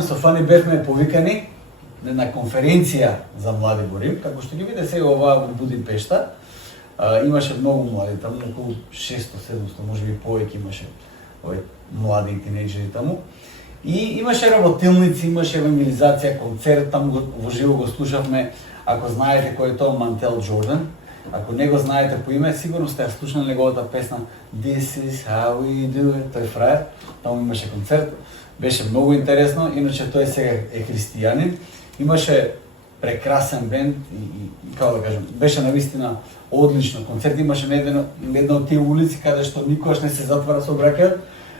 едно со Фани бевме повикани на конференција за млади во Рим, како што ги виде сега оваа во Будимпешта. Имаше многу млади таму, околу 600-700, може би повеќе имаше млади тинејџери таму. И имаше работилници, имаше евангелизација, концерт, таму во живо го слушавме. Ако знаете кој е тоа Мантел Джордан, ако не го знаете по име, сигурно сте ја слушнали неговата песна This is how we do it, тој фраер, таму имаше концерт, беше многу интересно, иначе тој сега е христијанин, имаше прекрасен бенд и како да кажем, беше навистина одлично концерт, имаше на една од тие улици каде што никогаш не се затвара сообраќајот,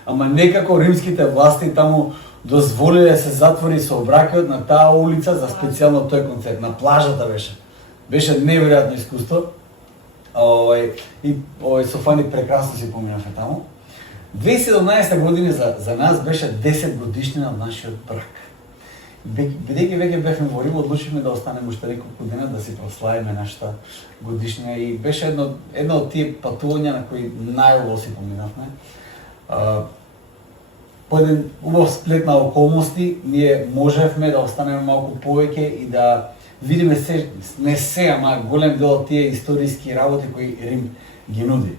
ама некако римските власти таму дозволиле се затвори сообраќајот на таа улица за специјално тој концерт, на плажата беше. Беше неверојатно искуство. И со Фани прекрасно си поминавме таму. 2017 година за нас беше 10 годишнина од нашиот брак. Бидејќи веќе бевме во Рим, одлучивме да останеме уште неколку дена да си прославиме нашата годишнина и беше едно од тие патувања на кои најубаво си поминавме. По еден убав сплет на околности, ние можевме да останеме малку повеќе и да видиме не се, ама голем дел од тие историски работи кои Рим ги нуди.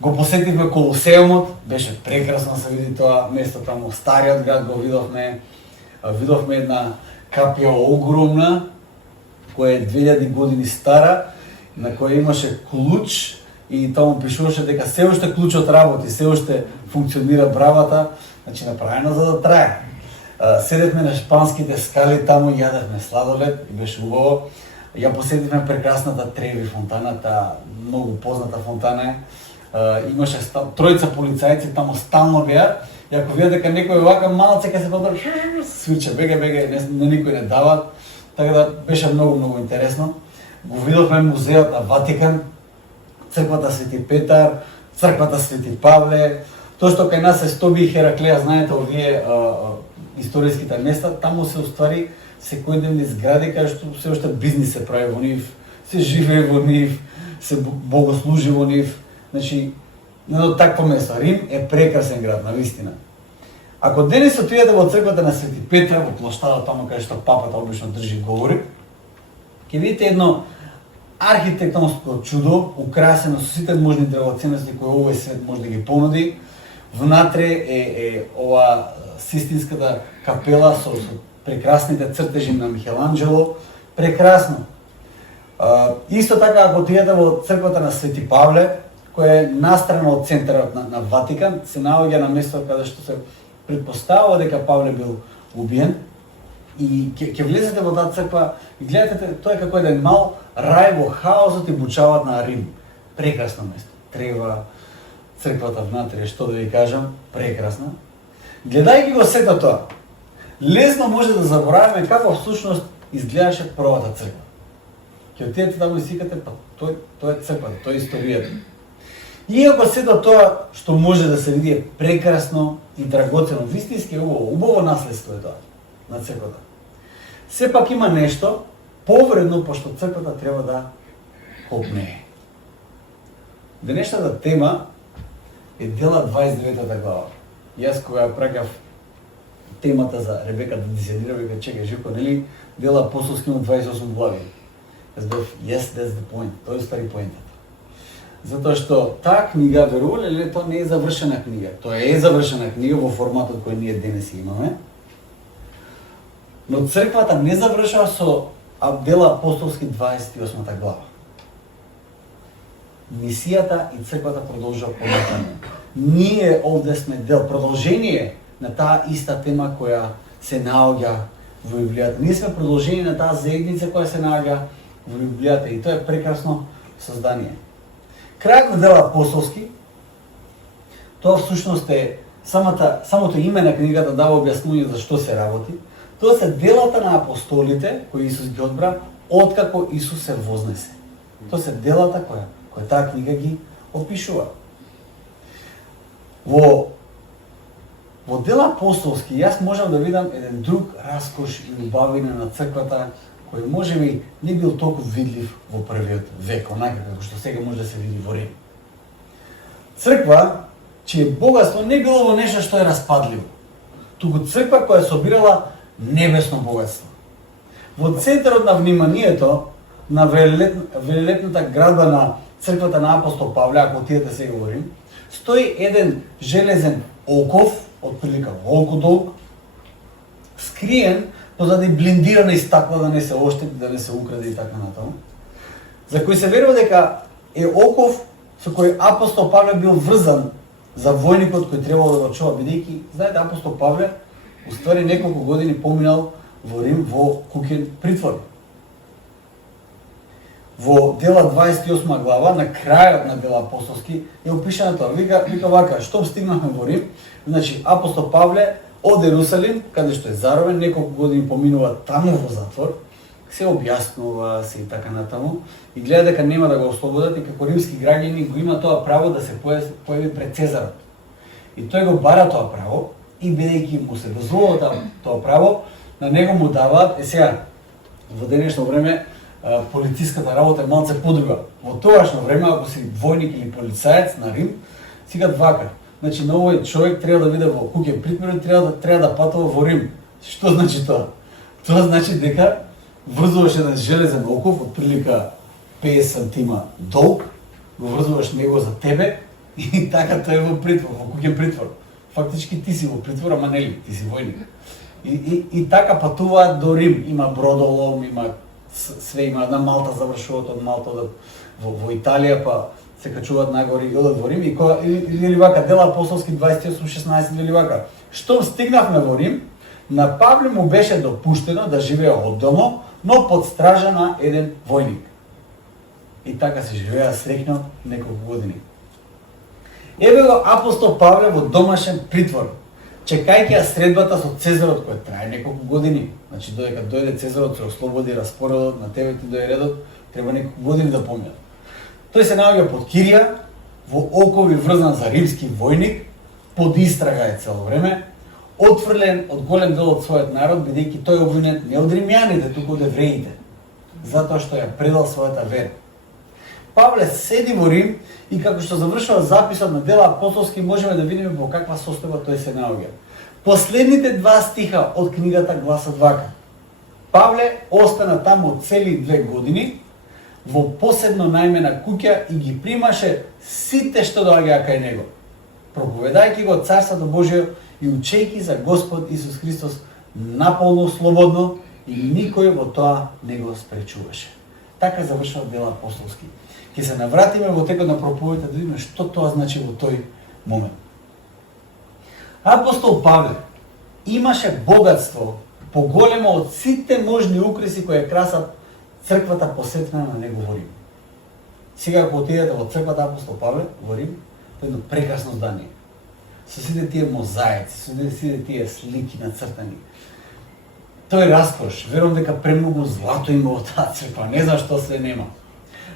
Го посетивме Колосеумот, беше прекрасно да се види тоа место таму, стариот град го видовме, видовме една капија огромна, која е 2000 години стара, на која имаше клуч и таму пишуваше дека се уште клучот работи, се уште функционира бравата, значи направено за да трае. Седевме на шпанските скали таму, јадевме сладолед и беше убаво. Ја посетивме прекрасната Треви фонтана, таа многу позната фонтана е. Имаше тројца полицајци таму стално беа. И ако видат дека некој вака малце ќе се подбра, свирче беге, на никој не дават. Така да беше многу интересно. Го видовме музеот на Ватикан, црквата Свети Петар, црквата Свети Павле. Тоа што кај нас е Стоби и Хераклеја, знаете овие историските места, таму се уствари секојдневни згради кај што се уште бизнис се прави во нив, се живее во нив, се богослужи во нив. Значи, едно такво место. Рим е прекрасен град, навистина. Ако денес отидете во црквата на Свети Петра, во плоштадот таму каде што папата обично држи говори, ќе видите едно архитектонско чудо, украсено со сите можни драгоценности кои овој свет може да ги понуди. Внатре е ова Систинската капела со прекрасните цртежи на Михеланџело, прекрасно. Исто така, ако отидете во црквата на Свети Павле, која е настрана од центарот на Ватикан, се наоѓа на место каде што се предпоставува дека Павле бил убиен, и ќе влезете во таа црква и гледате, тоа е како еден мал рај во хаосот и бучават на Рим. Прекрасно место. Трева, црквата внатре, што да ви кажам, прекрасна. Гледајќи го сето тоа, лесно може да заборавиме како всушност изгледаше првата црква. Ќе отидете таму и сикате, па тоа е црквата, тоа е историјата. Иако сето тоа што може да се види е прекрасно и драгоцено, вистински убаво наследство е тоа на црквата. Сепак има нешто повредно, пошто црквата треба да копнее. Денешната тема е дела 29 глава. Јас кога ја праќав темата за Ребека да дизајнира, века чекај Живко, нели дела апостолски има 28 глави. Јас бев, yes, that's the point, тоа е стари поентата. Затоа што таа книга, верувале ли, тоа не е завршена книга. Тоа е завршена книга во форматот кој ние денес имаме. Но црквата не завршува со дела апостолски 28 глава. Мисијата и црквата продолжува понатаму. Ние овде сме дел, продолжение на таа иста тема која се наоѓа во Библијата. Ние сме продолжение на таа заедница која се наоѓа во Библијата и тоа е прекрасно создание. Крајот на дела апостолски, тоа всушност е самото име на книгата дава објаснување за што се работи. Тоа се делата на апостолите кои Исус ги одбра откако Исус се вознесе. Тоа се делата која таа книга ги опишува. Во дела апостолски јас можам да видам еден друг раскош и убавина на црквата кој можеби не бил толку видлив во првиот век, онака како што сега може да се види во Рим. Црква чие богатство не било во нешто што е распадливо, туку црква која собирала небесно богатство. Во центарот на вниманието на велелепната градба на црквата на апостол Павле, ако отидете се говорим, стои еден железен оков, отприлика волко долг, скриен позади блиндирана и стакла да не се оштети, да не се украде и така натаму, за кој се верува дека е оков со кој апостол Павле бил врзан за војникот кој требало да го чува, бидејќи, знаете, апостол Павле уствари неколку години поминал во Рим во куќен притвор. Во дела 28 глава, на крајот на дела апостолски, е опишано тоа. Вика вака, штом стигнахме во Рим, значи апостол Павле од Ерусалим, каде што е заровен, неколку години поминува таму во затвор, се објаснува се и така натаму, и гледа дека нема да го ослободат и како римски граѓани го има тоа право да се појави пред Цезарот. И тој го бара тоа право, и бидејќи му се дозволува тоа право, на него му даваат, сега, во денешно време, полициската работа е малце подруга. Во тогашно време, ако си војник или полицаец на Рим, сега вака. Значи, на овој човек треба да биде во куќен притвор и треба да патува во Рим. Што значи тоа? Тоа значи дека врзуваш еден железен оков, од прилика 50 сантима долг, го врзуваш него за тебе и така тој е во притвор, во куќен притвор. Фактички ти си во притвор, ама нели, ти си војник. И така патуваат до Рим. Има бродолом, има све, има на Малта завршуваат, од Малта одат во Италија, па се качуваат нагоре и одат во Рим. И или вака, дела апостолски 28:16 вели вака. Штом стигнавме во Рим, на Павле му беше допуштено да живее одделно, но под стража на еден војник. И така се живеа среќно неколку години. Еве го апостол Павле во домашен притвор, чекајќи ја средбата со Цезарот кој трае неколку години. Значи додека дојде Цезарот се ослободи распоредот, на тебе ти дојде редот, треба неколку години да поминат. Тој се наоѓа под Кирија, во окови врзан за римски војник, под истрага е цело време, отфрлен од голем дел од својот народ, бидејќи тој обвинет не од римјаните, туку од евреите, затоа што ја предал својата вера. Павле седи во Рим и како што завршува записот на дела апостолски, можеме да видиме во каква состојба тој се наоѓа. Последните два стиха од книгата гласат вака. Павле остана таму цели 2 години, во посебно најмена куќа и ги примаше сите што доаѓаа кај него, проповедајќи го Царството Божие и учејќи за Господ Исус Христос наполно слободно, и никој во тоа не го спречуваше. Така завршува дела апостолски. Ќе се навратиме во текот на проповедта да видиме што тоа значи во тој момент. Апостол Павле имаше богатство поголемо од сите можни украси кои красат црквата посветена на него во Рим. Сега ако отидете во црквата апостол Павле во Рим, тоа е едно прекрасно здание. Со сите тие мозаици, со сите тие слики нацртани. Тој раскош, верувам дека премногу злато има во таа црква, не знам што се нема.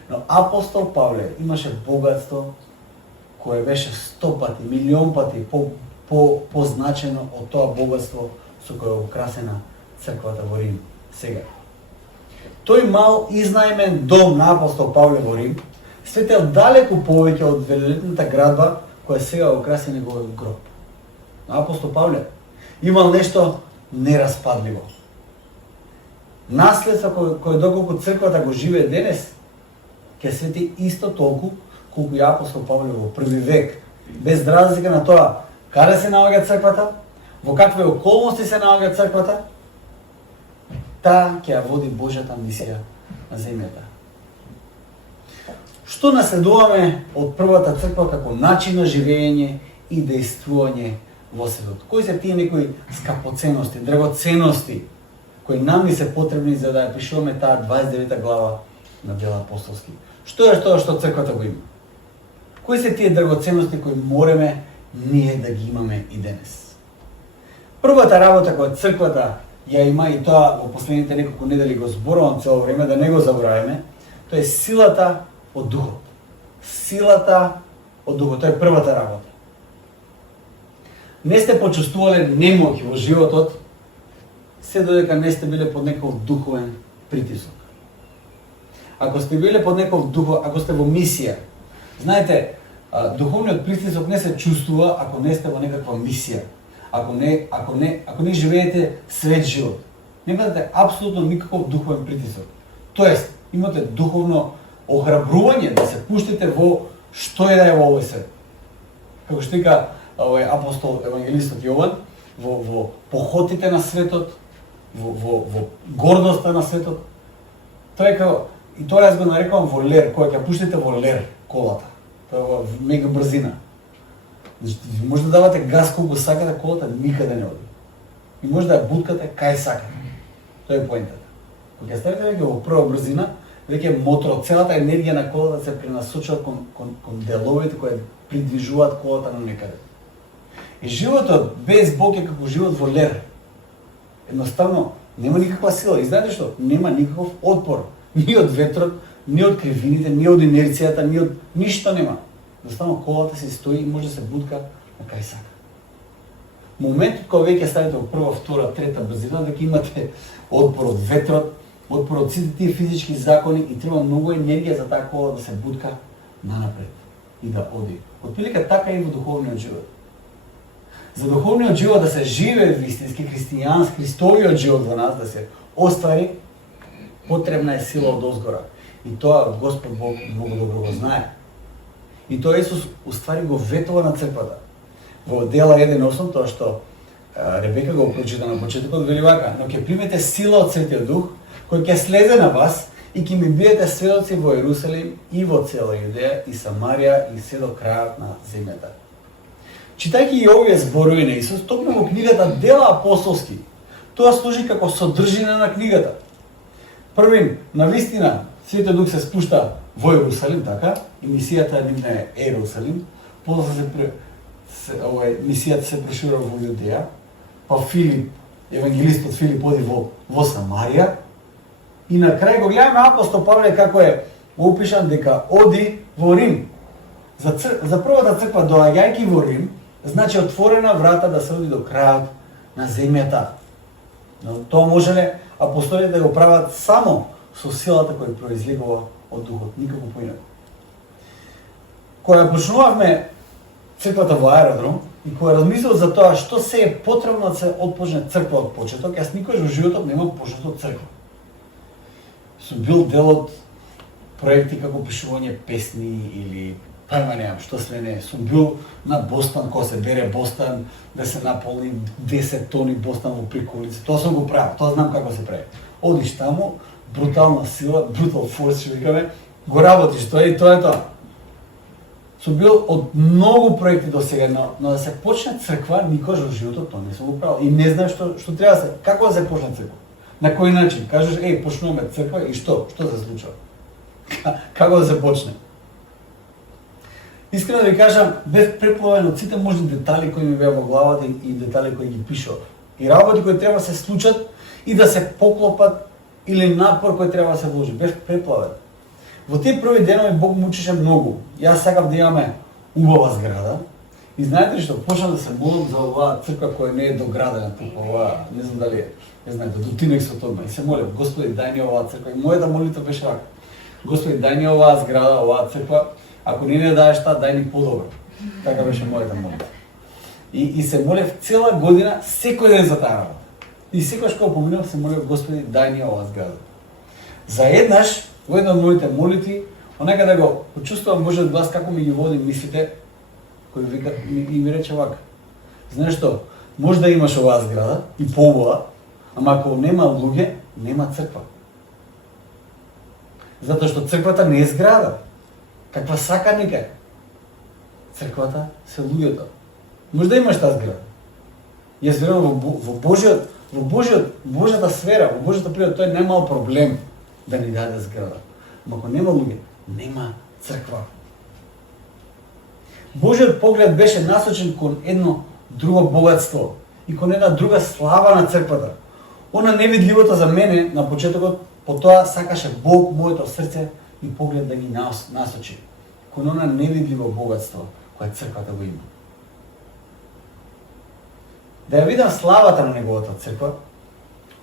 Но апостол Павле имаше богатство кое беше 100 пати, милион пати позначено од тоа богатство со кое е украсена црквата во Рим сега. Тој мал изнајмен дом на апостол Павле во Рим светел далеку повеќе од велелепната градба која сега е украсена неговиот гроб. На апостол Павле имал нешто нераспадливо. Наследство кое доколку црквата го живее денес, ќе свети исто толку колку и апостол Павле во први век, без разлика на тоа каде се наоѓа црквата, во какви околности се наоѓа црквата, таа ќе ја води Божјата мисија на земјата. Што наследуваме од првата црква како начин на живење и дејствување во светот? Кои се тие некои скапоценности, драгоценности кои нам ни се потребни за да ја пишуваме таа 29 глава на дела апостолски? Што е тоа што црквата го има? Кои се тие драгоценности кои мореме ние да ги имаме и денес? Првата работа која црквата ја има, и тоа во последните неколку недели го зборувам цело време, да не го забораваме, тоа е силата од духот. Силата од духот, тоа е првата работа. Не сте почувствувале немоќ во животот, се додека не сте биле под некој духовен притисок. Ако сте биле под некој духов, ако сте во мисија, знаете, духовниот притисок не се чувствува ако не сте во некаква мисија. ако не живеете свет живот. Немате апсолутно никаков духовен притисок. Тоест, имате духовно охрабрување да се пуштите во што е да е во овој свет. Како што вика апостол евангелистот Јован, во похотите на светот, во гордоста на светот. Тоа е како, и тоа јас го нарекувам во лер, кога ќе пуштите во лер колата. Тоа е во мега брзина. Значи, може да давате газ колку сакате, колата никаде не оди. И може да ја буткате кај сакате. Тоа е поентата. Кога ќе ставите веќе во прва брзина, веќе моторот, целата енергија на колата се пренасочува кон деловите кои придвижуваат колата на некаде. И животот без Бог е како живот во лер. Едноставно нема никаква сила. И знаете што? Нема никаков отпор. Ни од ветрот, ни од кривините, ни од инерцијата, ни од ништо нема. Едноставно колата се стои и може да се бутка на кај сака. Моментот кога веќе ставите во прва, втора, трета брзина, веќе имате отпор од ветрот, отпор од сите тие физички закони и треба многу енергија за таа кола да се бутка нанапред и да оди. Отприлика така и во духовниот живот. За духовниот живот да се живее вистински христијански, Христовиот живот во нас да се оствари, потребна е сила од озгора. И тоа Господ Бог многу добро го знае. И тоа Исус уствари го ветува на црквата. Во Дела 1:8, тоа што Ребека го прочита на почетокот, вели вака: но ќе примете сила од Светиот Дух, кој ќе слезе на вас и ќе ми бидете сведоци во Ерусалим и во цела Јудеја и Самарија и се до крајот на земјата. Читајќи и овие зборови на Исус, токму во книгата Дела апостолски, тоа служи како содржина на книгата. Првин, навистина, Светиот Дух се спушта во Ерусалим, така, и мисијата нивна е Ерусалим, после мисијата се проширува во Јудеја, па Филип, евангелистот Филип оди во Самарија, и на крај го гледаме апостол Павле како е опишан дека оди во Рим. За првата црква доаѓајќи во Рим, значи отворена врата да се оди до крајот на земјата. Но тоа можеле апостолите да го прават само со силата која произлегува од Духот, никако поинаку. Кога почнувавме црквата во Аеродром и кога размислив за тоа што се е потребно да се отпочне црква од почеток, јас никош во животот немам почнато црква. Сум бил дел од проекти како пишување песни или не знам што све не. Сум бил на Бостан, кога се бере Бостан, да се наполни 10 тони Бостан во приколици. Тоа сум го правил, тоа знам како се прави. Одиш таму, брутална сила, брутал форс, што викаме, го работиш тоа и тоа е тоа. Сум бил од многу проекти до сега, но да се почне црква, никош во животот тоа не сум го правил. И не знам што треба да се, како да се почне црква. На кој начин? Кажеш, почнуваме црква и што? Што се случува? Како да се почне? Искрено да ви кажам, бев преплавен од сите можни детали кои ми беа во главата и детали кои ги пишав. И работи кои треба да се случат и да се поклопат или напор кој треба да се вложи. Бев преплавен. Во тие први денови Бог му учеше многу. Јас сакав да имаме убава зграда. И знаете ли што? Почнав да се молам за оваа црква која не е доградена тука, оваа, не знам дали е, не знаете, дотинек со тоа. И се молев, Господи, дај ни оваа црква. И мојата молитва беше вака: Господи, дај ни оваа зграда, оваа црква. Ако не даеш таа, дај ни подобро. Така беше мојата молитва. И се молев цела година, секој ден за таа работа. И секогаш кога поминав, се молев, Господи, дај ни оваа зграда. За еднаш, во една од моите молитви, онека да го почувствувам Божиот глас како ми ги води мислите, кој вика и ми рече вака: знаеш што, може да имаш оваа зграда и поубава, ама ако нема луѓе, нема црква. Затоа што црквата не е зграда. Каква сака никај. Црквата се луѓето. Може да имаш таа зграда. Јас верувам во Божјата сфера, во Божјата природа, тој немал проблем да ни даде зграда. Но ако нема луѓе, нема црква. Божјиот поглед беше насочен кон едно друго богатство и кон една друга слава на црквата. Она невидливото за мене на почетокот, потоа сакаше Бог моето срце и поглед да ги насочи кон она невидливо богатство кое црквата го има. Да ја видам славата на неговата црква,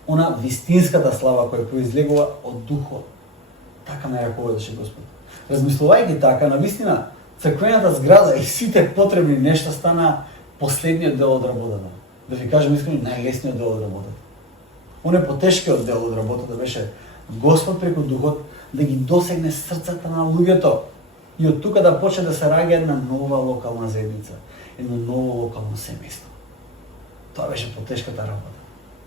она вистинската слава која произлегува од Духот. Така ме раководеше Господ. Размислувајќи така, на вистина, црквената зграда и сите потребни нешта стана последниот дел од работата. да ви кажем искрено, најлесниот дел од работата. Оне потешкиот дел од работата беше Господ преку Духот да ги досегне срцата на луѓето и од тука да почне да се раѓа една нова локална заедница, едно ново локално семејство. Тоа беше потешката работа.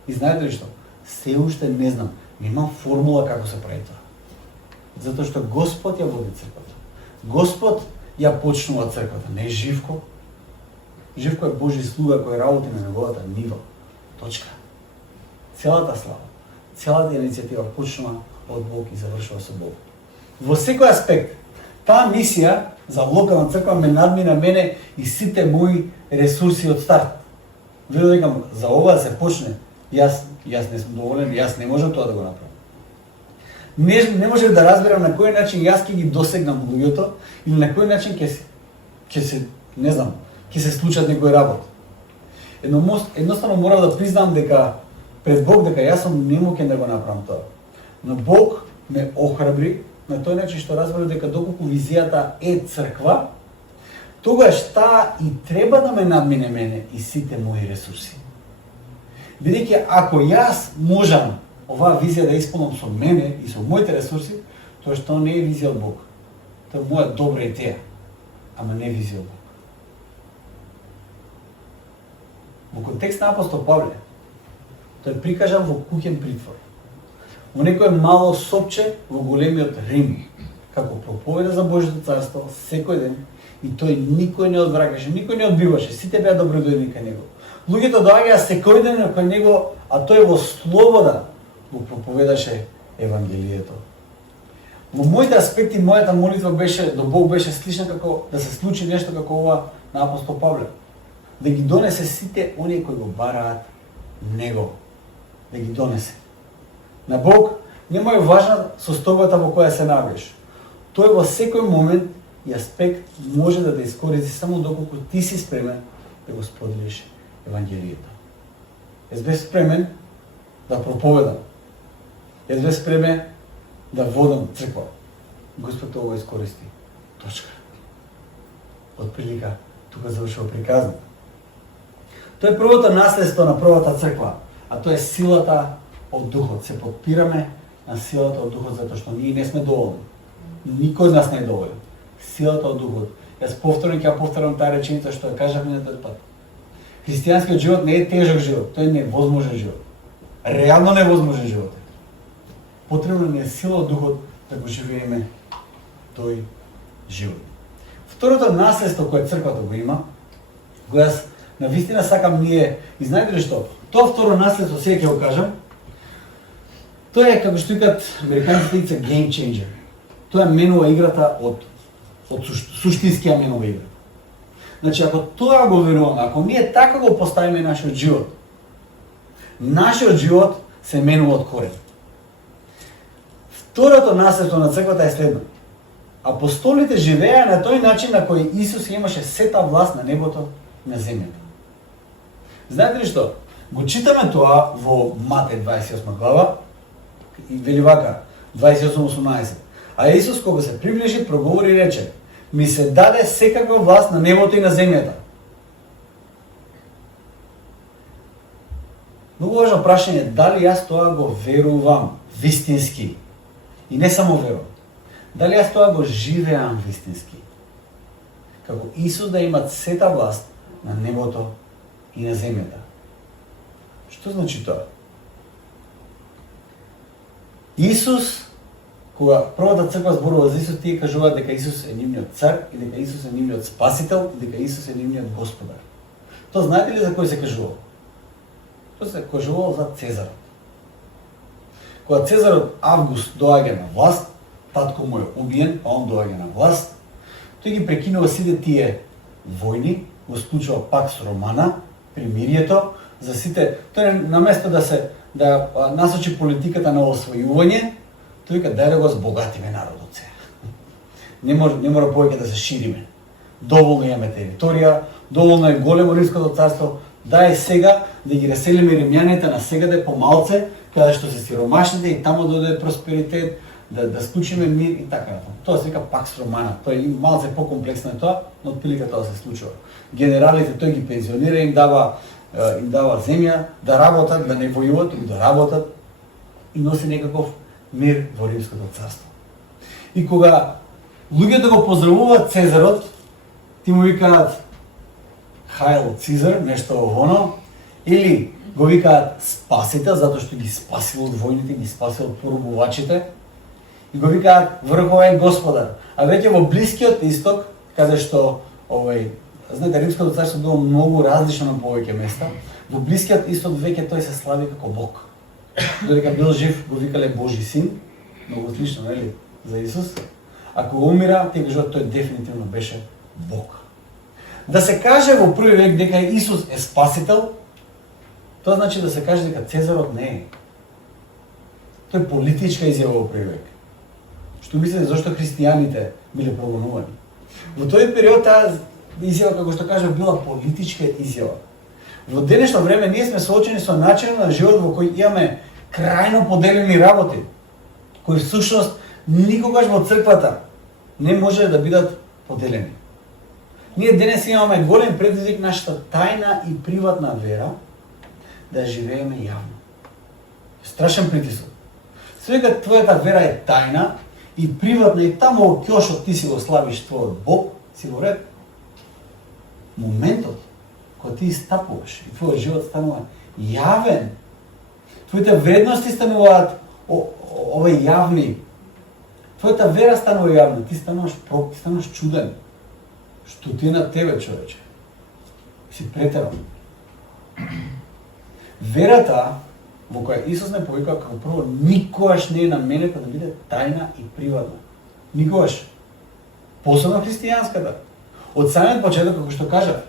И знаете ли што? Се уште не знам, немам формула како се прави тоа. Затоа што Господ ја води црквата. Господ ја почнува црквата, не Живко. Живко е Божи слуга кој работи на неговата нива. Точка. Целата слава, целата иницијатива почнува од Бог и завршува со Бог. Во секој аспект, таа мисија за локална црква ме надмина мене и сите мои ресурси од старт. Видо викам, за ова да се почне, јас не сум доволен, јас не можам тоа да го направам. Не можев да разберам на кој начин јас ќе ги досегнам луѓето или на кој начин ќе се не знам, ќе се случат некои работи. Едноставно морам да признам дека пред Бог дека јас сум немоќен да го направам тоа. Но Бог ме охрабри на тој начин што разбрав дека доколку визијата е црква, тогаш таа и треба да ме надмине мене и сите мои ресурси. Бидејќи ако јас можам оваа визија да исполнам со мене и со моите ресурси, тоа што не е визија од Бог. Тоа е моја добра идеја, ама не визија од Бог. Во контекст на апостол Павле, тој е прикажан во куќен притвор. Во некој мало сопче во големиот Рим, како проповеда за Божјото царство секој ден, и тој никој не одвракаше, никој не одбиваше, сите беа добродојни кај него. Луѓето доаѓаа секој ден кај него, а тој во слобода го проповедаше евангелието. Во моите аспекти мојата молитва беше до Бог беше слична како да се случи нешто како ова на апостол Павле. Да ги донесе сите оние кои го бараат него. Да ги донесе. На Бог нема е важна состојбата во која се наоѓаш. Тој во секој момент и аспект може да те искористи само доколку ти си спремен да го споделиш евангелието. Јас бев спремен да проповедам. Јас бев спремен да водам црква. Господ тоа го искористи. Точка. Од прилика тука завршува приказна. Тоа е првото наследство на првата црква, а тоа е силата од Духот. Се подпираме на силата од Духот затоа што ние не сме доволни. Никој од нас не е доволен. Силата од Духот. Јас повторно ќе ја повторам таа реченица што ја кажав минатиот пат. Христијанскиот живот не е тежок живот, тој е невозможен живот. Реално невозможен живот. Потребно ни е сила од Духот да го живееме тој живот. Второто наследство кое црквата го има, го јас навистина сакам ние, и знаете ли што? Тоа второ наследство сега ќе го кажам. Тоа е како што викаат американците game changer. Тоа менува играта од суштинскија менува игра. Значи, ако тоа го веруваме, ако ние така го поставиме нашиот живот се менува од корен. Второто наследство на црквата е следно. Апостолите живееа на тој начин на кој Исус имаше сета власт на небото и на земјата. Знаете ли што? Го читаме тоа во Матеј 28 глава и вели вака, 28:18. А Исус кога се приближи проговори и рече: ми се даде секаква власт на небото и на земјата. Многу важно прашање, дали јас тоа го верувам вистински? И не само верувам. Дали јас тоа го живеам вистински? Како Исус да има сета власт на небото и на земјата. Што значи тоа? Исус, кога првата црква зборува за Исус, тие кажуваат дека Исус е нивниот цар и дека Исус е нивниот спасител и дека Исус е нивниот господар. Тоа знаете ли за кој се кажувало? Тоа се кажувало за Цезарот. Кога Цезарот Август доаѓа на власт, татко му е убиен, а он доаѓа на власт, тој ги прекинува сите тие војни, го склучува пакт со Романа, примирието, за сите, тој наместо да насочи политиката на освојување, тој вика дај да го збогатиме народот се. Не мора повеќе да се шириме. Доволно имаме територија, доволно е големо Римското царство, дај сега да ги раселиме римјаните на сегаде помалце, каде што се сиромашните и таму да дојде просперитет, да склучиме мир и така натаму. Тоа се вика пакс Романа. Тоа е малце покомплексно е тоа, но отприлика тоа се случува. Генералите тој ги пензионира, им дава им дава земја, да работат, да не војуват, туку да работат и носи некаков мир во Римското царство. И кога луѓето го поздравуваат Цезарот, ти му викаат Хайл Цизар, нешто оно, или го викаат Спасител, затоа што ги спасил од војните, ги спасил од поробувачите, и го викаат Врховен Господар. А веќе во Блискиот Исток, каде што знаете, Римското царство било многу различно на повеќе места, во Блискиот Исток веќе тој се слави како Бог. Додека бил жив, го викале Божи син, многу слично, нели, за Исус. Ако го умира, тие кажуваат тој дефинитивно беше Бог. Да се каже во први век дека Исус е спасител, тоа значи да се каже дека Цезарот не е. Тоа е политичка изјава во први век. Што мислите зашто христијаните биле прогонувани? Во тој период таа изјава, како што кажа, била политичка изјава. Во денешно време ние сме соочени со начинот на живот во кој имаме крајно поделени работи, кои всушност никогаш во црквата не може да бидат поделени. Ние денес имаме голем предизвик нашата тајна и приватна вера да живееме јавно. Страшен притисок. Сега твојата вера е тајна и приватна и таму во ќошот ти си го славиш твојот Бог, си во ред. Моментот кога ти стапуваш и твојот живот станува јавен, твоите вредности стануваат јавни, твојата вера станува јавна, ти стануваш чуден. Што ти е на тебе, човече? Си претеран. Верата во која Исус не повика како прво никогаш не е наменета да биде тајна и приватна. Никогаш. Посебно христијанската. Од самиот почеток, како што кажа,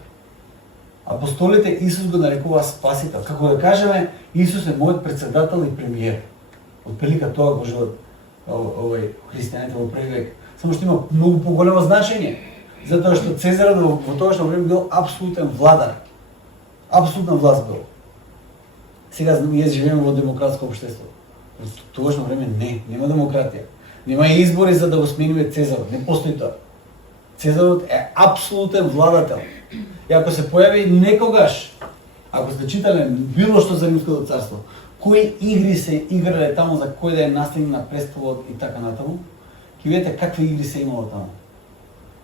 апостолите Исус го нарекува спасител. Како да кажеме, Исус е мојот председател и премиер. Од прилика тоа го живеат христијаните во први век. Само што има многу поголемо значење. Затоа што Цезарот во тогашно време бил апсолутен владар. Апсолутна власт бил. Сега ние живееме во демократско општество. Во тогашно време нема демократија. Нема избори за да го смениме Цезарот. Не постои тоа. Цезарот е апсолутен владател. И ако се појави некогаш, ако сте читале било што за Римското царство, кои игри се играле таму за кој да е наследник на престолот и така натаму, ќе видите какви игри се имало таму.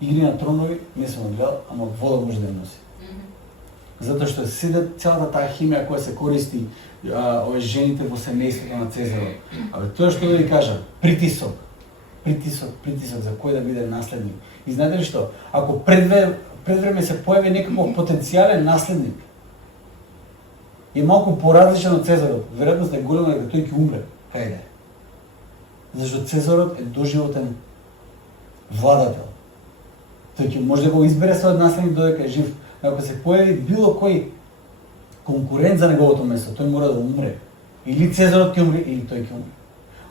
Игри на тронови, не сум гледал, ама вода може да ја носи. Затоа што седат целата таа химија која се користи жените во семејството на Цезарот. Тоа што да ви кажа, притисок за кој да биде наследник. И знаете ли што? Ако пред време се појави некаков потенцијален наследник, е малку поразличен од Цезарот, веројатноста е голема дека тој ќе умре. Кајде? Зашто Цезарот е доживотен владател. Тој ќе може да го избере својот наследник додека е жив. Ако се појави било кој конкурент за неговото место, тој мора да умре. Или Цезарот ќе умре, или тој ќе умре.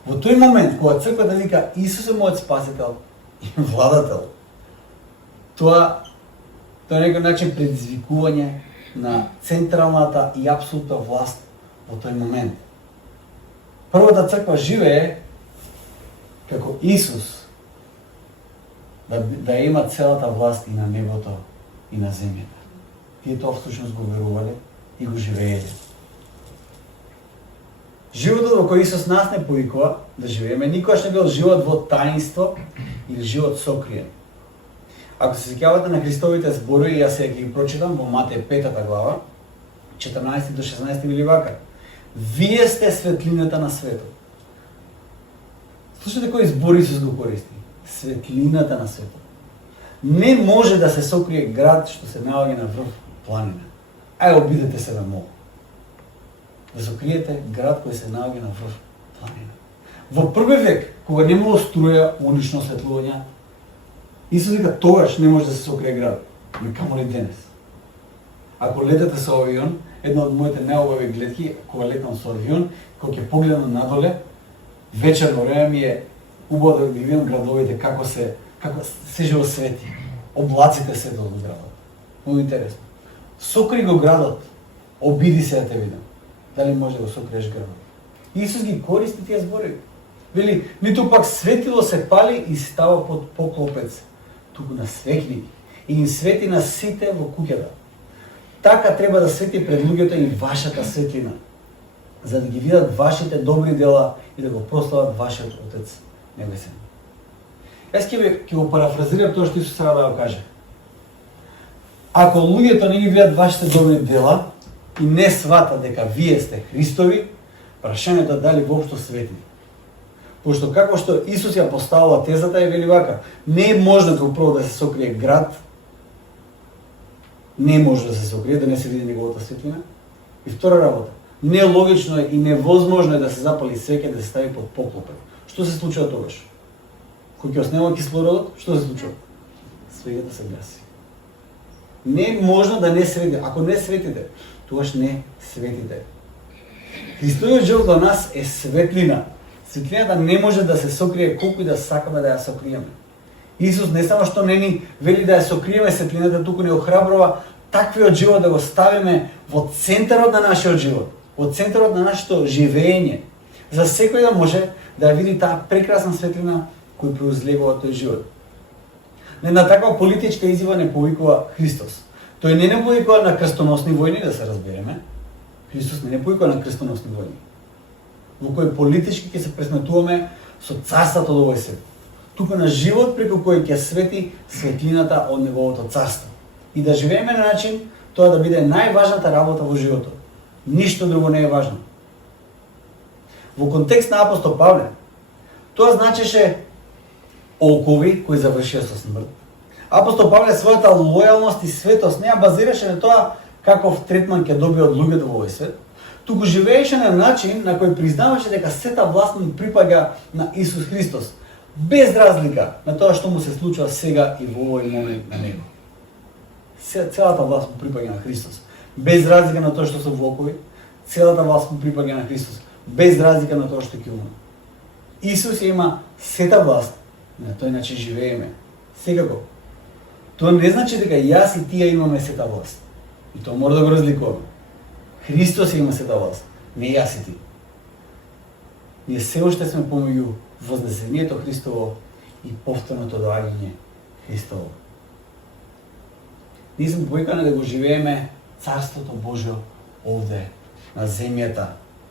Во тој момент, кога црквата вика Исус е мојот спасител и владател, тоа е некој начин предизвикување на централната и апсолутна власт во тој момент. Првата црква живее како Исус да има целата власт и на небото и на земјата. Тие тоа всушност го верувале и го живееле. Животот во кој Исус нас не повикува да живееме никогаш не бил живот во таинство или живот сокриен. Ако се сеќавате на Христовите зборови, јас сега ги прочитам во Матеј 5 глава, 14 до 16 вели вака: Вие сте светлината на светот. Слушате кои збори Исус го користи? Светлината на светот. Не може да се сокрие град што се наоѓа на врв планина. Ај обидете се на мол. Да сокриете град кој се наоѓа на врв планина. Во први век, кога немало струја, улично осветлување, Исус вика тогаш не може да се сокрие град. Но камо ли денес? Ако летате со авион, една од моите најубави гледки, кога летам со авион, кога ќе погледам надоле, вечерно време ми е убаво да ги видам градовите како се живо свети. Облаците се до градот. Много интересно. Сокри го градот, обиди се да те видам. Дали може да го сокриеш градот? Исус ги користи тие зборови. Вели, ниту пак светило се пали и става под поклопец, туку на светли и им свети на сите во куќата. така треба да свети пред луѓето и вашата светлина, за да ги видат вашите добри дела и да го прослават вашиот Отец Небесен. Јас ќе го парафразирам тоа што Исус сака да го каже. Ако луѓето не ги видат вашите добри дела и не сватат дека вие сте Христови, прашањето е дали воопшто свети. Пошто како што Исус ја поставила тезата е вели вака, не е можно како прво да се сокрие град, не може да се сокрие, да не се види неговата светлина. И втора работа, нелогично е и невозможно е да се запали свеќе да се стави под поклопа. Што се случува тогаш? Кога ќе оснема кислородот, што се случува? Свеќата се гаси. Не е можно да не свети. Ако не светите, тогаш не светите. Христовиот живот за нас е светлина. Светлината не може да се сокрие колку и да сакаме да ја сокриеме. Исус не само што не ни вели да ја сокриеме светлината, туку не охрабрува таквиот живот да го ставиме во центарот на нашиот живот, во центарот на нашето живење, за секој да може да ја види таа прекрасна светлина кој преузлегува тој живот. Не на таква политичка изјава не повикува Христос. Тој не повикува на крстоносни војни, да се разбереме. Христос не повикува на крстоносни војни, во кој политички ќе се пресметуваме со царството од овој свет. Туку на живот преку кој ќе свети светлината од неговото царство. И да живееме на начин тоа да биде најважната работа во животот. Ништо друго не е важно. Во контекст на апостол Павле, тоа значеше окови кои завршија со смрт. Апостол Павле својата лојалност и светост не ја базираше на тоа каков третман ќе добие од луѓето во овој свет, туку живееше на начин на кој признаваше дека сета власт му припаѓа на Исус Христос, без разлика на тоа што му се случува сега и во овој момент на него. Целата власт му припаѓа на Христос, без разлика на тоа што се во окови, целата власт му припаѓа на Христос, без разлика на тоа што ќе умре. Исус има сета власт, на тој начин живееме. Секако, тоа не значи дека јас и тие имаме сета власт. И тоа мора да го разликуваме. Христос има сета власт, не јас и ти. Ние се уште сме помеѓу вознесението Христово и повторното доаѓање Христово. Ние сме повикани да го живееме Царството Божјо овде на земјата.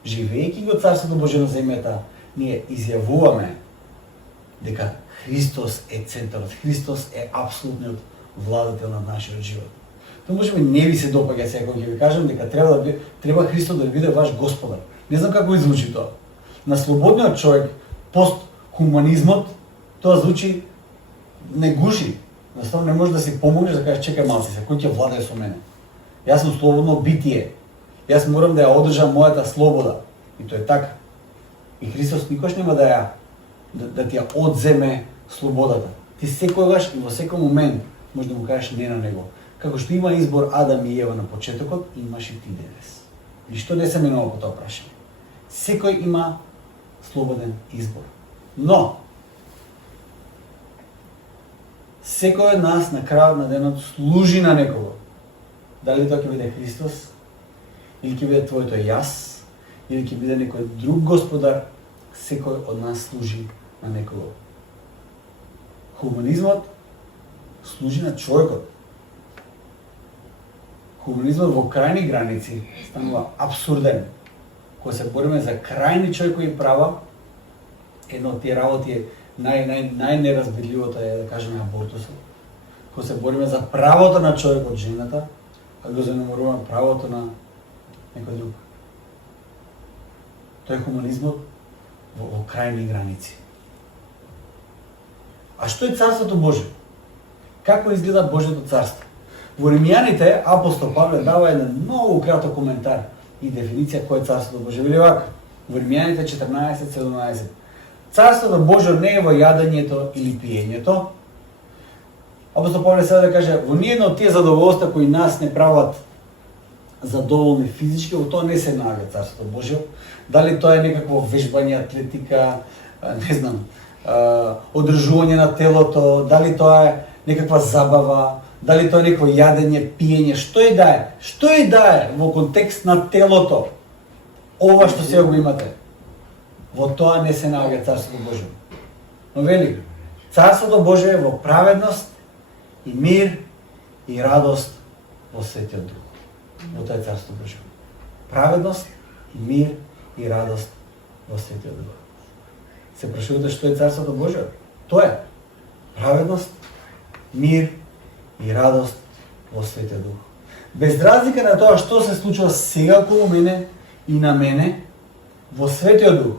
Живејќи го Царството Божјо на земјата, ние изјавуваме дека Христос е центарот, Христос е апсолутниот владател на нашиот живот. Тоа можеби не ви се допаѓа сега кога ќе ви кажам дека треба Христос да биде ваш господар. Не знам како звучи тоа. На слободниот човек, постхуманизмот, тоа звучи не гуши. Наставно не можеш да си помогнеш да кажеш чекај малци се, кој ќе владее со мене. Јас сум слободно битие. Јас морам да ја одржам мојата слобода. И тоа е така. И Христос никош нема да ти ја одземе слободата. Ти секогаш и во секој момент можеш да му кажеш не на него. Како што има избор Адам и Ева на почетокот, имаш и ти денес. Ништо не се менува по тоа прашање. Секој има слободен избор. Но секој од нас на крајот на денот служи на некого. Дали тоа ќе биде Христос, или ќе биде твоето јас, или ќе биде некој друг господар, секој од нас служи на некого. Хуманизмот служи на човекот. Хуманизмот во крајни граници станува абсурден. Кога се бориме за крајни човекови права, едно од тие работи е најнеразбирливото е, да кажеме, абортусот. Кога се бориме за правото на човекот, жената, а го занеморуваме правото на некој друг. Тоа е хуманизмот во крајни граници. А што е Царството Божие? Како изгледа Божјото царство? Во Римјаните апостол Павле дава еден многу краток коментар и дефиниција кој е Царството Божие. Вели вака, во Римјаните 14:17. Царството Божие не е во јадењето или пиењето. Апостол Павле сега да каже, во ниедно од тие задоволства кои нас не прават задоволни физички, во тоа не се наоѓа Царството Божие. Дали тоа е некакво вежбање, атлетика, не знам, одржување на телото, дали тоа е некаква забава, дали тоа е некакво јадење, пиење, што и да е во контекст на телото, ова што сега го имате, во тоа не се наоѓа Царството Божие. Но вели, Царството Божие е во праведност и мир и радост во Светиот Дух. во тоа царство Божјо. Праведност, мир и радост во Светиот Дух. Се прашувате што е царството Божјо? Тоа е праведност, мир и радост во Светиот Дух. Без разлика на тоа што се случува сега околу мене и на мене, во Светиот Дух,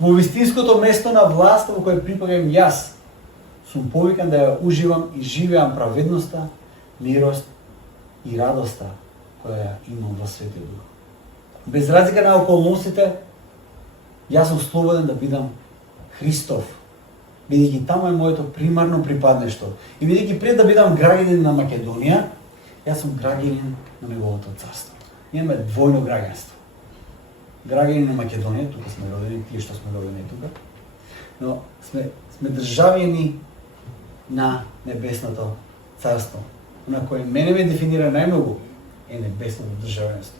во вистинското место на власт во кое припагам јас, сум повикан да ја уживам и живеам праведноста, мирост и радоста која ја имам во Светиот Дух. Без разлика на околностите, јас сум слободен да бидам Христов, бидејќи таму е моето примарно припаднешто. И бидејќи пред да бидам граѓанин на Македонија, јас сум граѓанин на неговото царство. Имаме двојно граѓанство. Граѓани на Македонија, тука сме родени, тие што сме родени тука, но сме државјани на небесното царство, на кое мене ме дефинира најмногу е небесното државенство.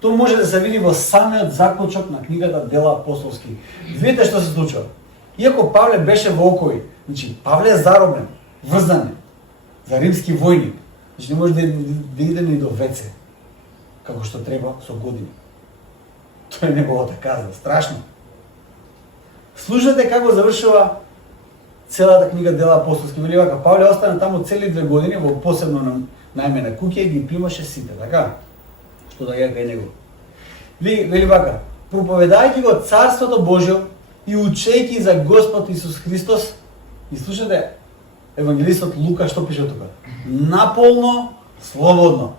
Тоа може да се види во самиот заклучок на книгата Дела апостолски. Видите што се случува. Иако Павле беше во окови, значи Павле е заробен, врзан за римски војник, значи не може да иде ни до веце, како што треба со години. Тоа е неговата казна, страшно. Слушате како завршува целата книга Дела апостолски. Вели вака, Павле остана таму цели 2 години во посебно најмена куќа и ги примаше сите, така? Што доаѓа кај него. Вели вака, проповедајќи го царството Божјо и учејќи за Господ Исус Христос, и слушате евангелистот Лука што пише тука? Наполно слободно.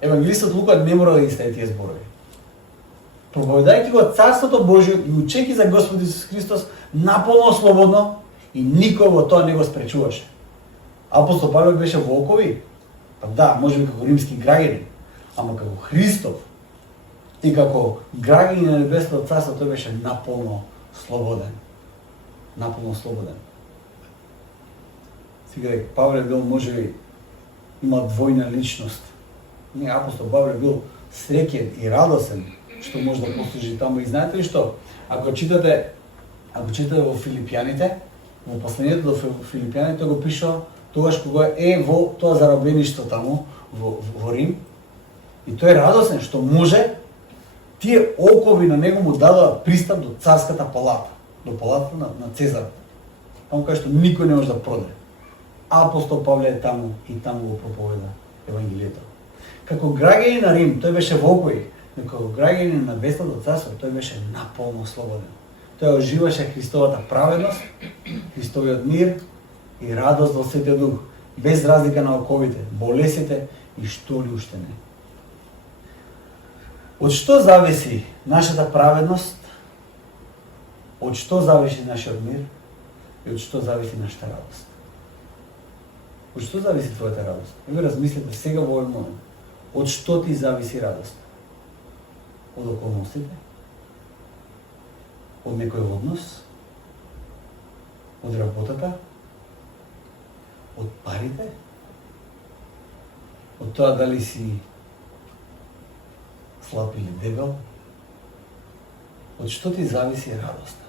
Евангелистот Лука не мора да ги стави тие зборови. Проповедајќи го царството Божјо и учејќи за Господ Исус Христос наполно слободно и никој во тоа не го спречуваше. Апостол Павле беше во окови, па да, можеби како римски граѓанин, ама како Христов и како граѓанин на небесното царство тој беше наполно слободен. Наполно слободен. Сега Павле бил можеби има двојна личност. Не, апостол Павле бил среќен и радосен што може да послужи таму. И знаете ли што? Ако читате во Филипјаните, во посланието до Филипјаните го пишува тогаш кога е во тоа заробеништво таму во Рим. И тој е радосен што може тие окови на него му дадоа пристап до царската палата, до палата на Цезар. Таму кај што никој не може да проде. Апостол Павле е таму и таму го проповеда евангелието. Како граѓанин на Рим, тој беше во окови, но како граѓанин на небесното царство, тој беше наполно слободен. Тој оживаше Христовата праведност, Христовиот мир и радост во Светиот Дух, без разлика на оковите, болесите и што ли уште не. Од што зависи нашата праведност? Од што зависи нашиот мир? И од што зависи нашата радост? Од што зависи твојата радост? Вие размислете сега во овој момент. Од што ти зависи радост? Од околностите? Од некој однос? Од работата? Од парите? Од тоа дали си слаб или дебел? Од што ти зависи радоста?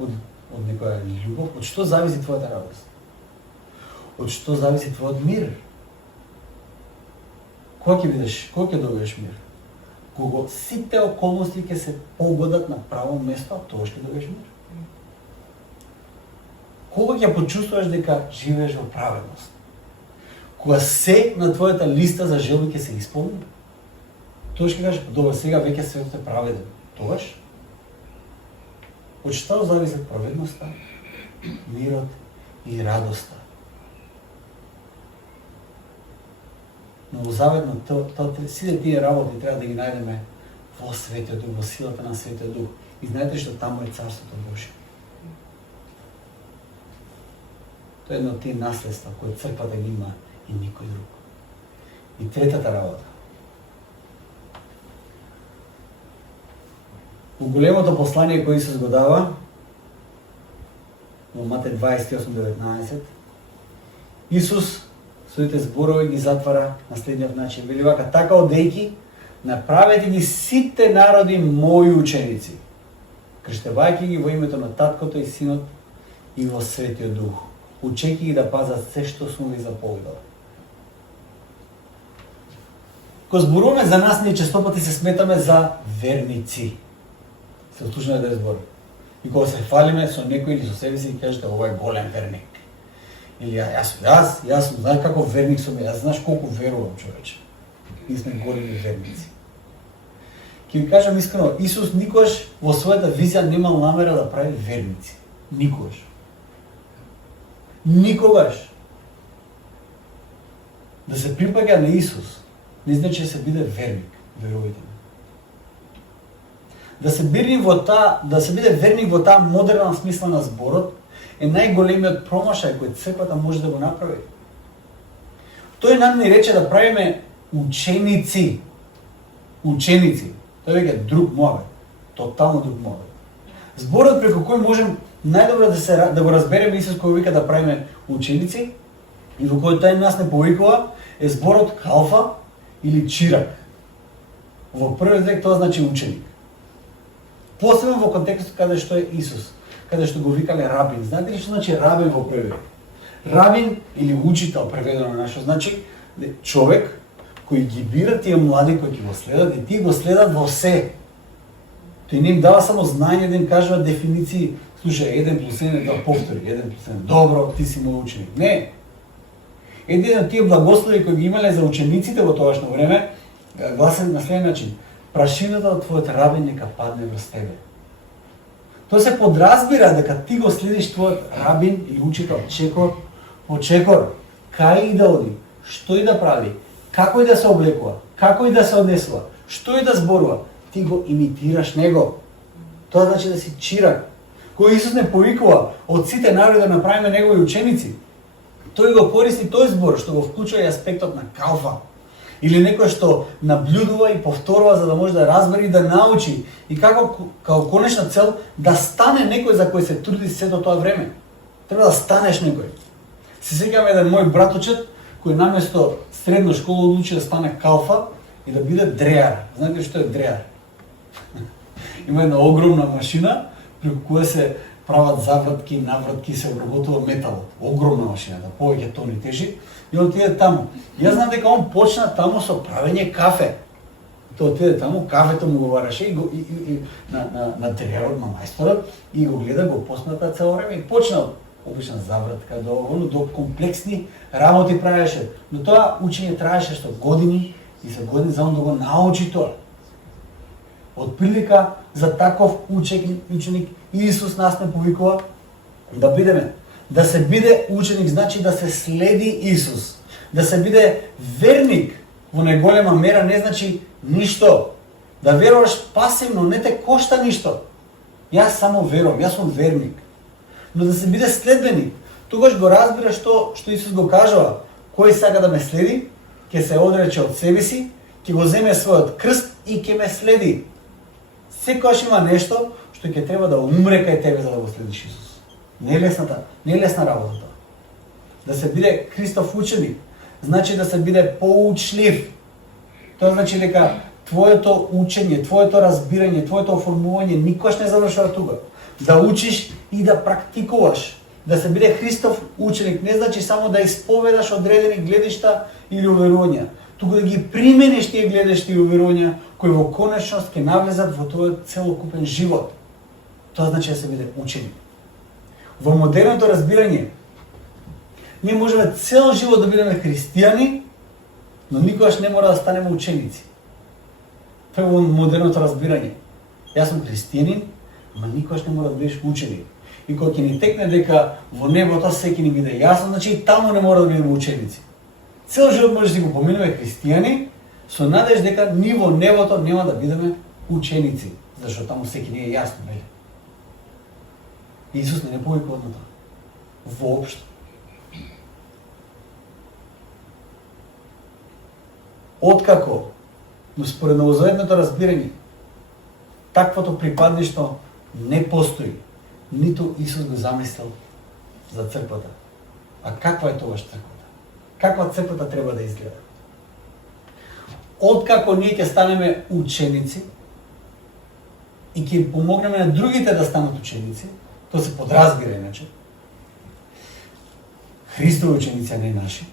Од некоја љубов? Од што зависи твојата радост? Од што зависи твојот мир? Кога ќе добиеш мир? Кога сите околности ќе се погодат на право место, тоа ќе добиеш мир. Кога ќе почувствуваш дека живееш во праведност? Кога се на твојата листа за желби ќе се исполни? Тогаш ќе кажеш, добро, сега веќе светот е праведен. Тогаш? Од што зависи праведноста, мирот и радоста? Новозаветно, сите тие работи треба да ги најдеме во Светиот Дух, во силата на Светиот Дух. И знаете што таму е Царството Божјо. Тоа е едно од тие наследства кои црквата ги има и никој друг. И третата работа. Во големото послание кој Исус го дава, во Матеј 28:19, Исус своите зборови ги затвара на следниот начин. Вели вака, така одејќи, направете ги сите народи мои ученици, крштевајќи ги во името на Таткото и Синот и во Светиот Дух, учејќи ги да пазат се што сум ви заповедал. Кога зборуваме за нас, ние често пати се сметаме за верници. Се ослушаме да е збор. И кога се фалиме со некој или со себе си и кажете, ова е голем верник. Или јас знаеш како верник сум, јас знаеш колку верувам, човече. Ние сме големи верници. Ќе ви кажам искрено, Исус никогаш во својата визија немал намера да прави верници. Никогаш. Никогаш. Да се припаѓа на Исус не значи да се биде верник, верувате ми. Да се биде верник во таа модерна смисла на зборот е најголемиот промашај кој црквата може да го направи. Тој нам ни рече да правиме ученици. Ученици. Тој веќе друг муавет. Тотално друг муавет. Зборот преку кој можем најдобро да го разбереме Исус кој вика да правиме ученици и во кој тај нас не повикува е зборот халфа или чирак. Во првиот век тоа значи ученик. Посебно во контекстот каде што е Исус, каде што го викале рабин. Знаете ли што значи рабин во први век? Рабин или учител преведено на нашо значи човек кој ги бира тие млади кои ќе го следат и тие го следат во се. Тој не им дава само знање да им кажува дефиниции, слушај 1 + 1 да повтори, 1 + 1. Добро, ти си мој ученик. Не. Еден од тие благослови кои ги имале за учениците во тогашно време гласи на следен начин: прашината од твојот рабин нека падне врз тебе. Тоа се подразбира дека ти го следиш твојот рабин или учител чекор по чекор, кај и да оди, што и да прави, како и да се облекува, како и да се однесува, што и да зборува, ти го имитираш него. Тоа значи да си чирак. Кој Исус не повикува од сите народи да направиме негови ученици, тој го користи тој збор што го вклучува и аспектот на калфа. Или некој што наблюдува и повторува за да може да разбере и да научи и како конечна цел да стане некој за кој се труди сето тоа време. Треба да станеш некој. Се сеќавам еден мој браточет кој наместо средна школа одлучи да стане калфа и да биде дреар. Знаете што е дреар? Има една огромна машина преку која се прават завртки, навртки, се обработува металот. Огромна машина, да повеќе тони тежи. И отиде таму. Јас знам дека он почна таму со правење кафе. Тоа отиде таму, кафето му го вараше и на дреарот, на мајсторот и го гледа, го посмата цело време и почнал обична завртка до комплексни работи правеше. Но тоа учење траеше што години и за години за он да го научи тоа. Од прилика за таков ученик Исус нас не повикува да бидеме. Да се биде ученик значи да се следи Исус. Да се биде верник во најголема мера не значи ништо. Да веруваш пасивно не те кошта ништо. Јас само верувам, јас сум верник. Но да се биде следбеник, тогаш го разбира што Исус го кажува. Кој сака да ме следи, ќе се одрече од себе си, ќе го земе својот крст и ќе ме следи. Секогаш има нешто што ќе треба да умре кај тебе за да го следиш Исус. Не е лесна работа тоа. Да се биде Христов ученик, значи да се биде поучлив. Тоа значи дека твоето учење, твоето разбирање, твоето оформување никогаш не завршува тука. Да учиш и да практикуваш. Да се биде Христов ученик не значи само да исповедаш одредени гледишта или уверувања, туку да ги примениш тие гледишта и уверувања кои во конечност ќе навлезат во твојот целокупен живот. Тоа значи да се биде ученик. Во модерното разбирање, ние можеме цел живот да бидеме христијани, но никогаш не мора да станеме ученици. Тоа е во модерното разбирање. Јас сум христијанин, ама никогаш не мора да бидеш ученик. И кога ќе ни текне дека во небото се ќе ни биде јасно, значи и таму не мора да бидеме ученици. Цел живот може да си го поминеме христијани, со надеж дека ни во небото нема да бидеме ученици, зашто таму се ќе ни е јасно, нели? Исус не повикува на тоа. Воопшто. Откако, но според новозаветното разбирање, таквото припадништво не постои. Ниту Исус го замислил за црквата. А каква е тогаш црквата? Каква црквата треба да изгледа? Откако ние ќе станеме ученици и ќе им помогнеме на другите да станат ученици, тоа се подразбира иначе, Христови ученици, а не наши,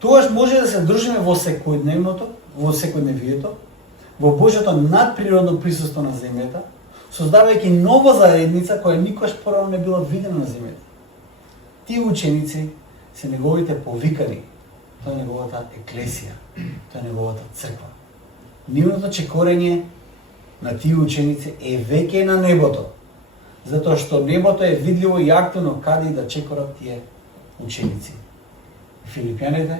тогаш може да се дружиме во секојдневното, во секојдневието, во Божјото надприродно присуство на земјата, создавајќи нова заедница која никогаш порано не била видена на земјата. Тие ученици се неговите повикани, тоа е неговата еклесија, тоа е неговата црква. Нивното чекорење на тие ученици е веќе на небото, затоа што небото е видливо и активно каде и да чекорат тие ученици. Филипјаните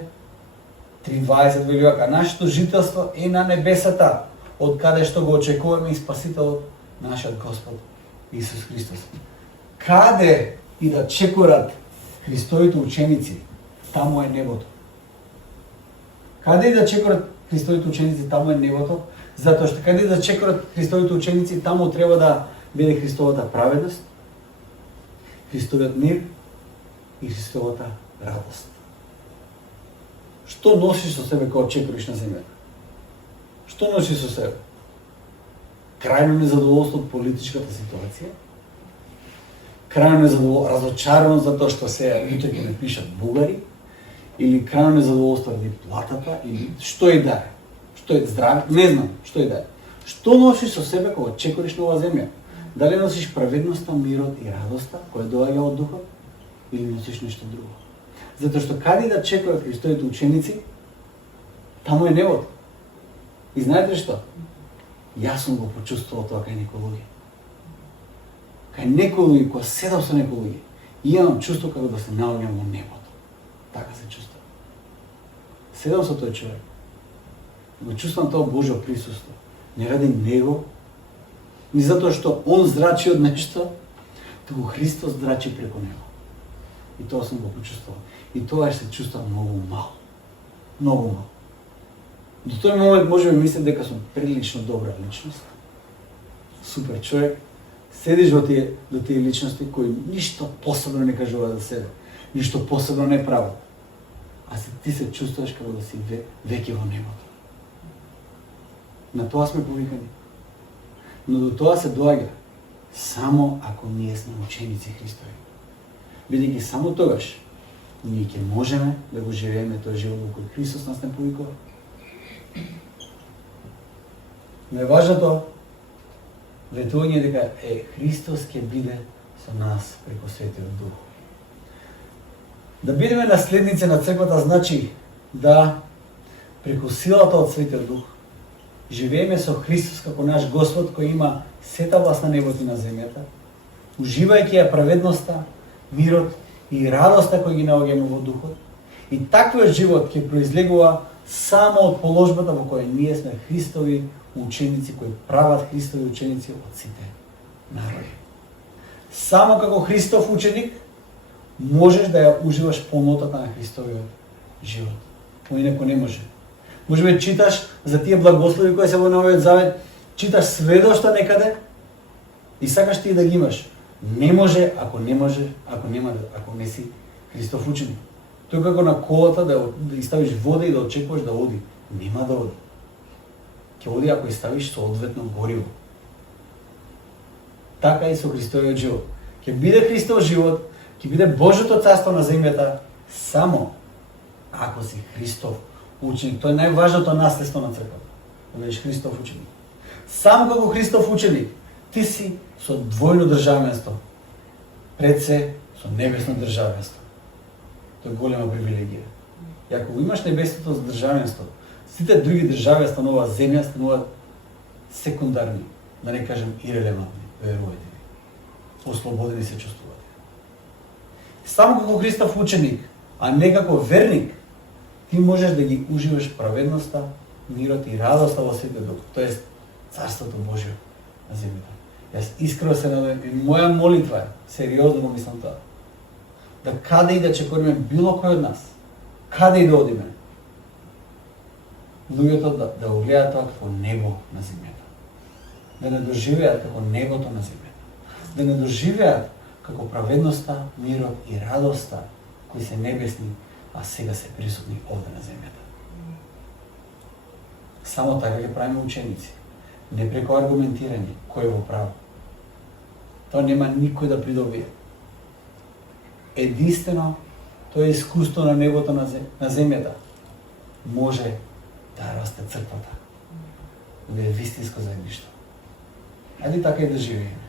3:20 вели вака: нашето жителство е на небесата, од каде што го очекуваме и Спасителот, нашиот Господ Исус Христос. Каде и да чекорат Христовите ученици, таму е небото. Каде и да чекорат Христовите ученици, таму е небото, затоа што каде и да чекорат Христовите ученици, таму треба да биде Христовата праведност, Христовиот мир и Христовата радост. Што носиш со себе кога чекориш на земјата? Што носиш со себе? Крајно незадоволство од политичката ситуација? Крајно незадоволство, разочарано затоа што се луѓе ќе не пишат бугари? Или крајно незадоволство ради платата? Или што и да е? Што е здраве? Не знам, што и да е. Што носиш со себе кога чекориш на оваа земја? Дали носиш праведноста, мирот и радоста која доаѓа од Духот? Или носиш нешто друго? Затоа што каде да чекорат Христовите ученици, таму е небото. И знаете што? Јас сум го почувствувал тоа кај некои луѓе. Кај некои луѓе, кога седам со некои луѓе, имам чувство како да се наоѓам во небото. Така се чувствувам. Седам со тој човек. Го чувствувам тоа Божјо присуство. Не ради него, ни затоа што он зрачи од нешто, туку Христос зрачи преку него. И тоа сум го почувствувал. И тоа се чувствувам многу мал. Многу мал. До тој момент можеме мислеме дека сум прилично добра личност. Супер човек. Седиш до тие личности кои ништо посебно не кажуваат за себе. Ништо посебно не прават. А ти се чувствуваш како да си веќе во небото. На тоа сме повикани. Но до тоа се доаѓа само ако ние сме ученици Христови. Бидејќи само тогаш ние ќе можеме да го живееме тој живот во кој Христос нас не повикува. Најважното ветување дека Христос ќе биде со нас преку Светиот Дух. Да бидеме наследници на црквата значи да преку силата од Светиот Дух живееме со Христос како наш Господ кој има сета власт на небото и на земјата, уживајќи ја праведноста, мирот и радоста кој ги наоѓаме во Духот. И таквиот живот ќе произлегува само од положбата во која ние сме Христови ученици кои прават Христови ученици од сите народи. Само како Христов ученик можеш да ја уживаш полнотата на Христовиот живот. Поинаку не може. Можеме читаш за тие благослови кои се во Новиот Завет, читаш сведоштва некаде и сакаш ти да ги имаш. Не може ако не си Христов ученик. Тој како на колата да ставиш вода и да очекуваш да оди. Нема да оди. Ќе оди ако ја ставиш соодветно гориво. Така и со Христовиот живот. Ќе биде Христов живот, ќе биде Божјото царство на земјата само ако си Христов ученик. Тоа е најважното наследство на црквата. Да бидеш Христов ученик. Само како Христов ученик ти си со двојно државенство. Пред се со небесно државенство. Тоа е голема привилегија. И ако имаш небесното државенство, сите други државенства на оваа земја стануваат секундарни, да не кажем ирелевантни, верувајте ми. Ослободени се чувствувате. Само како Христов ученик, а не како верник, ти можеш да ги уживаш праведноста, мирот и радоста во Светиот Дух, тоест Царството Божјо на земјата. Јас искрено се надевам и моја молитва е, сериозно мислам тоа, да каде и да чекориме било кој од нас, каде и да одиме, луѓето да го гледаат тоа како небо на земјата. Да не доживеат како небото на земјата. Да не доживеат како праведноста, мирот и радоста кои се небесни, а сега се присутни овде на земјата. Само така ќе правиме ученици. Не преку аргументирање, кој е во право. Тоа нема никој да придобие. Единствено, тоа е искуство на небото на земјата може да да расте црквата. Да биде вистинско заедништво. Ајде така и да живееме.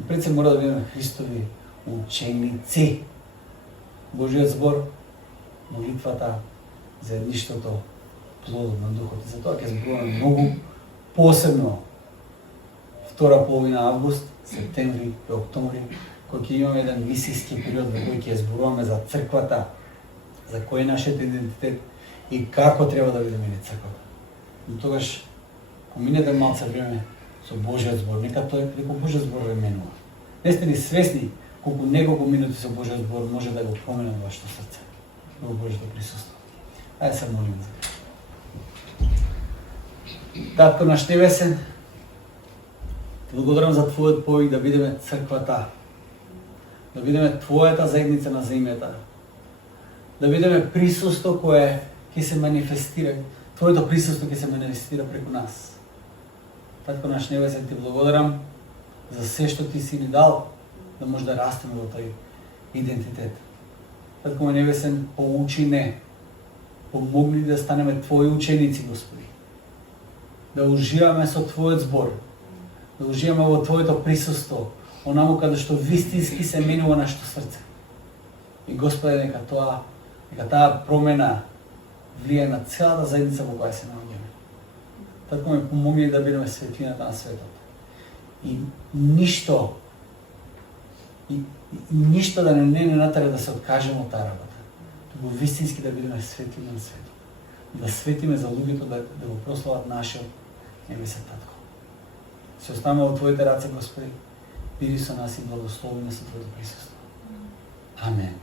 И пред се мора да бидеме Христови ученици. Божиот збор, молитвата, заедништвото, плодот на Духот. И затоа ќе зборуваме многу посебно втора половина август, септември и октомври, кој ќе имаме еден висински период во кој ќе зборуваме за црквата, за кој е нашиот идентитет и како треба да видиме ни црквата. Но тогаш, кога минете малце време со Божиот збор, нека Божиот збор ве менува. Не сте ни свесни колку неколку минути со Божиот збор може да го промени вашето срце, во Божиото присуство. Ајде се молиме за тоа. Татко наш небесен, Ти благодарам за Твојот повик да бидеме црквата, да бидеме Твојата заедница на земјата, да бидеме присуство кое ќе се манифестира, Твоето присуство ќе се манифестира преку нас. Татко наш небесен, Ти благодарам за се што Ти си ни дал, да може да растеме во тој идентитет. Татко небесен, поучи не, помогни да станеме Твои ученици, Господи. Да уживаме со Твојот збор, да уживаме во Твоето присуство, онаму каде што вистински се менува нашето срце. И Господи, нека таа промена влие на целата заедница во која се наоѓаме. Татко ме помогни да бидеме светлината на светот. И ништо да не натера да се откажеме од таа работа. Туку вистински да бидеме светлина на светот. Да светиме за луѓето да го прослават нашиот небесен Татко. Се оставаме во Твоите раце, Господи, биди со нас и благослови нас со Твоето присуство. Амен.